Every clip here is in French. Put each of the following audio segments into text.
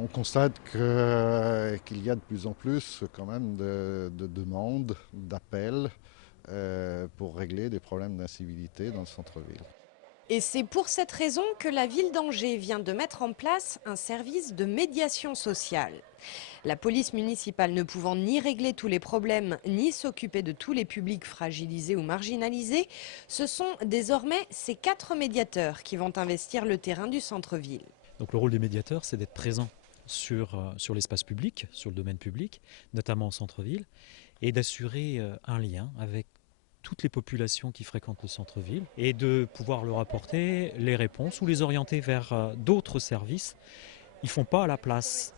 on constate qu'il y a de plus en plus quand même de demandes, d'appels pour régler des problèmes d'incivilité dans le centre-ville. Et c'est pour cette raison que la ville d'Angers vient de mettre en place un service de médiation sociale. La police municipale ne pouvant ni régler tous les problèmes, ni s'occuper de tous les publics fragilisés ou marginalisés, ce sont désormais ces 4 médiateurs qui vont investir le terrain du centre-ville. Donc le rôle des médiateurs, c'est d'être présent sur l'espace public, sur le domaine public, notamment au centre-ville, et d'assurer un lien avec toutes les populations qui fréquentent le centre-ville et de pouvoir leur apporter les réponses ou les orienter vers d'autres services. Ils ne font pas à la place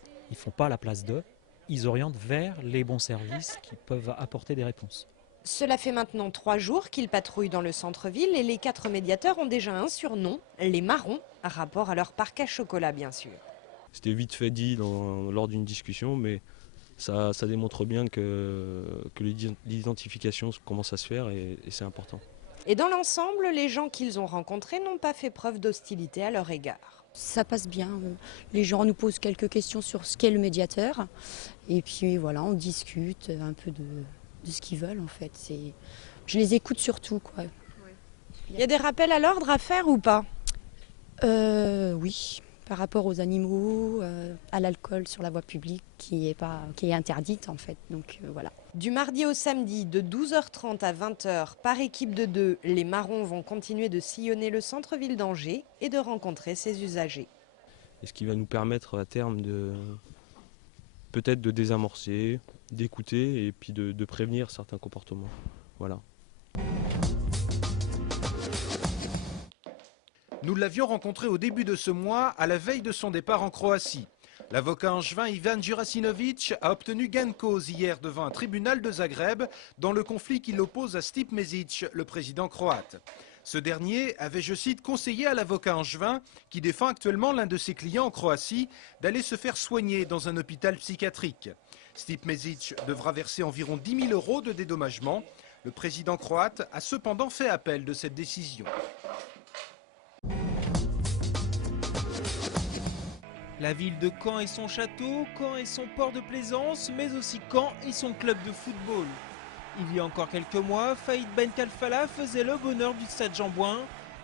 d'eux, ils orientent vers les bons services qui peuvent apporter des réponses. Cela fait maintenant 3 jours qu'ils patrouillent dans le centre-ville et les 4 médiateurs ont déjà un surnom, les marrons, rapport à leur parc à chocolat bien sûr. C'était vite fait dit lors d'une discussion, mais ça démontre bien que l'identification commence à se faire et c'est important. Et dans l'ensemble, les gens qu'ils ont rencontrés n'ont pas fait preuve d'hostilité à leur égard. Ça passe bien. Les gens nous posent quelques questions sur ce qu'est le médiateur. Et puis voilà, on discute un peu de ce qu'ils veulent en fait. Je les écoute surtout, quoi. Il y a des rappels à l'ordre à faire ou pas? Oui, par rapport aux animaux, à l'alcool sur la voie publique qui est interdite en fait. Donc voilà. Du mardi au samedi, de 12h30 à 20h, par équipe de 2, les marrons vont continuer de sillonner le centre-ville d'Angers et de rencontrer ses usagers. Et ce qui va nous permettre à terme peut-être de désamorcer, d'écouter et puis de prévenir certains comportements. Voilà. Nous l'avions rencontré au début de ce mois, à la veille de son départ en Croatie. L'avocat angevin Ivan Jurasinovic a obtenu gain de cause hier devant un tribunal de Zagreb dans le conflit qui l'oppose à Stipe Mesić, le président croate. Ce dernier avait, je cite, conseillé à l'avocat angevin, qui défend actuellement l'un de ses clients en Croatie, d'aller se faire soigner dans un hôpital psychiatrique. Stipe Mesić devra verser environ 10 000 € de dédommagement. Le président croate a cependant fait appel de cette décision. La ville de Caen et son château, Caen et son port de plaisance, mais aussi Caen et son club de football. Il y a encore quelques mois, Faïd Ben Khalfallah faisait le bonheur du stade Jean-Bouin.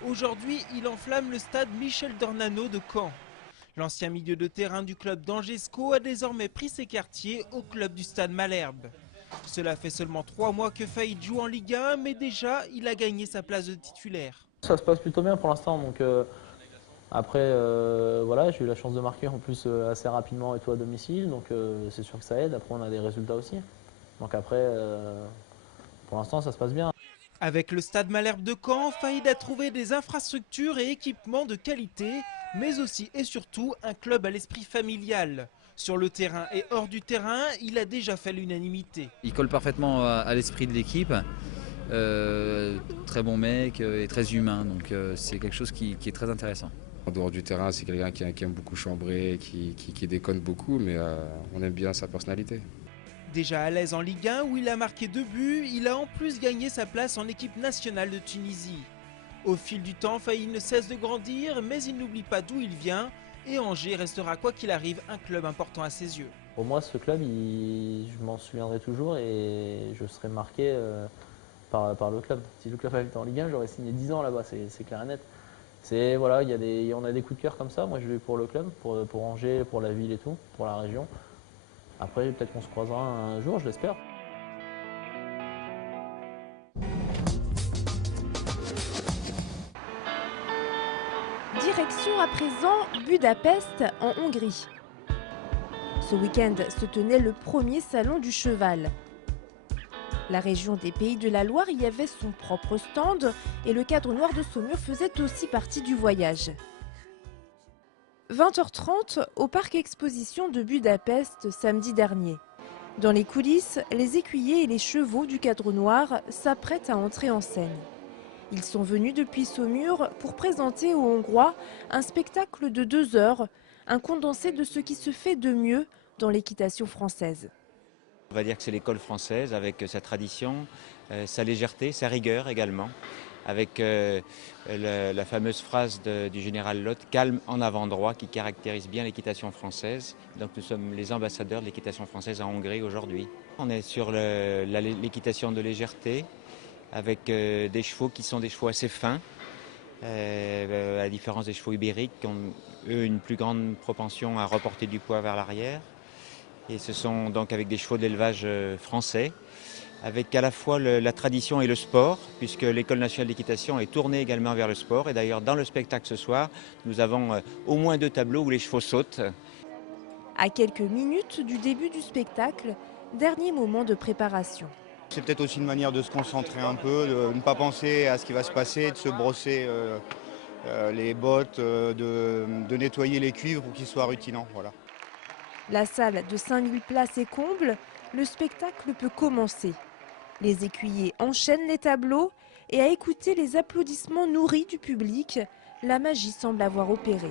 Aujourd'hui, il enflamme le stade Michel Dornano de Caen. L'ancien milieu de terrain du club d'Angesco a désormais pris ses quartiers au club du stade Malherbe. Cela fait seulement 3 mois que Faïd joue en Ligue 1, mais déjà, il a gagné sa place de titulaire. Ça se passe plutôt bien pour l'instant, donc après, voilà, j'ai eu la chance de marquer en plus assez rapidement et tout à domicile, donc c'est sûr que ça aide. Après, on a des résultats aussi. Donc après, pour l'instant, ça se passe bien. Avec le stade Malherbe de Caen, Faïd a trouvé des infrastructures et équipements de qualité, mais aussi et surtout un club à l'esprit familial. Sur le terrain et hors du terrain, il a déjà fait l'unanimité. Il colle parfaitement à l'esprit de l'équipe. Très bon mec et très humain, donc c'est quelque chose qui est très intéressant. En dehors du terrain, c'est quelqu'un qui aime beaucoup chambrer, qui déconne beaucoup, mais on aime bien sa personnalité. Déjà à l'aise en Ligue 1 où il a marqué 2 buts, il a en plus gagné sa place en équipe nationale de Tunisie. Au fil du temps, Faïd ne cesse de grandir, mais il n'oublie pas d'où il vient et Angers restera quoi qu'il arrive un club important à ses yeux. Pour moi, ce club, je m'en souviendrai toujours et je serai marqué par le club. Si le club avait été en Ligue 1, j'aurais signé 10 ans là-bas, c'est clair et net. Voilà, on a des coups de cœur comme ça. Moi, je l'ai eu pour le club, pour Angers, pour la ville et tout, pour la région. Après, peut-être qu'on se croisera un jour, je l'espère. Direction à présent Budapest, en Hongrie. Ce week-end se tenait le premier salon du cheval. La région des Pays de la Loire y avait son propre stand et le cadre noir de Saumur faisait aussi partie du voyage. 20h30 au parc exposition de Budapest samedi dernier. Dans les coulisses, les écuyers et les chevaux du cadre noir s'apprêtent à entrer en scène. Ils sont venus depuis Saumur pour présenter aux Hongrois un spectacle de 2 heures, un condensé de ce qui se fait de mieux dans l'équitation française. On va dire que c'est l'école française avec sa tradition, sa légèreté, sa rigueur également, avec la fameuse phrase du général Lott, « calme en avant droit », qui caractérise bien l'équitation française. Donc nous sommes les ambassadeurs de l'équitation française en Hongrie aujourd'hui. On est sur l'équitation de légèreté, avec des chevaux qui sont des chevaux assez fins, à la différence des chevaux ibériques qui ont, eux, une plus grande propension à reporter du poids vers l'arrière. Et ce sont donc avec des chevaux d'élevage français, avec à la fois la tradition et le sport, puisque l'École nationale d'équitation est tournée également vers le sport. Et d'ailleurs, dans le spectacle ce soir, nous avons au moins 2 tableaux où les chevaux sautent. À quelques minutes du début du spectacle, dernier moment de préparation. C'est peut-être aussi une manière de se concentrer un peu, de ne pas penser à ce qui va se passer, de se brosser les bottes, de nettoyer les cuivres pour qu'ils soient rutilants. Voilà. La salle de 5000 places est comble, le spectacle peut commencer. Les écuyers enchaînent les tableaux et à écouter les applaudissements nourris du public, la magie semble avoir opéré.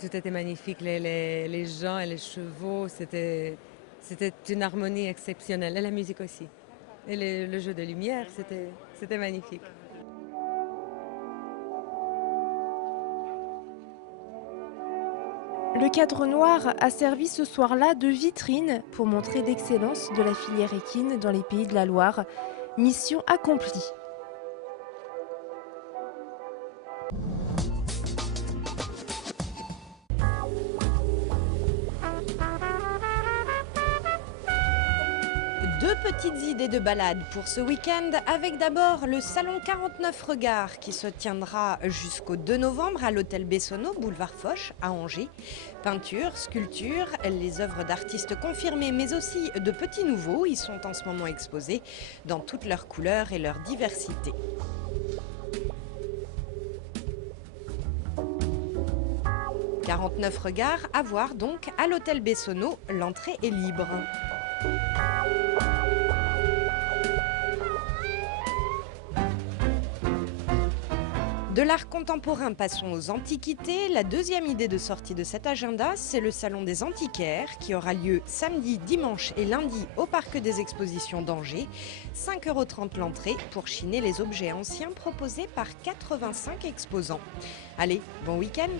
Tout était magnifique, les gens et les chevaux, c'était une harmonie exceptionnelle, et la musique aussi. Et le jeu de lumière, c'était magnifique. Le Cadre Noir a servi ce soir-là de vitrine pour montrer l'excellence de la filière équine dans les Pays de la Loire. Mission accomplie. Deux petites idées de balade pour ce week-end, avec d'abord le salon 49 Regards qui se tiendra jusqu'au 2 novembre à l'hôtel Bessonneau, boulevard Foch à Angers. Peinture, sculpture, les œuvres d'artistes confirmés mais aussi de petits nouveaux y sont en ce moment exposés dans toutes leurs couleurs et leur diversité. « 49 Regards » à voir donc à l'hôtel Bessonneau, l'entrée est libre. De l'art contemporain, passons aux antiquités. La deuxième idée de sortie de cet agenda, c'est le salon des antiquaires qui aura lieu samedi, dimanche et lundi au Parc des Expositions d'Angers. 5,30 € l'entrée pour chiner les objets anciens proposés par 85 exposants. Allez, bon week-end!